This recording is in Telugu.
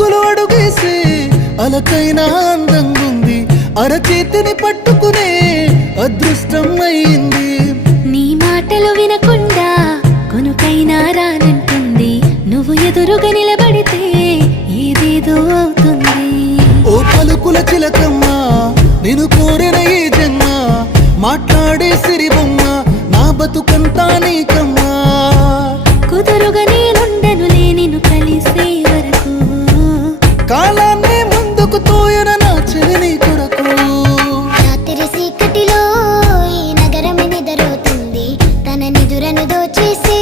అడుగులు అడుగేసి అలకైనా అందంగుంది. అరచేతిని పట్టుకునే అదృష్టం అయింది. నీ మాటలు వినకుండా కొనుకైనా రానంటుంది. నువ్వు ఎదురుగా నిలబడితే ఏదేదో అవుతుంది. ఓ పలుకుల చిలకమ్మ నేను కోరిన ఈ జన్మ మాట్లాడే సిరిబొమ్మ నా బతుకంతా నీకమ్మా కాలాన్ని ముందుకు తోయన నా కొరకు. రాత్రి సీకటిలో ఈ నగరం నిదరవుతుంది తన నిదురను దోచేసి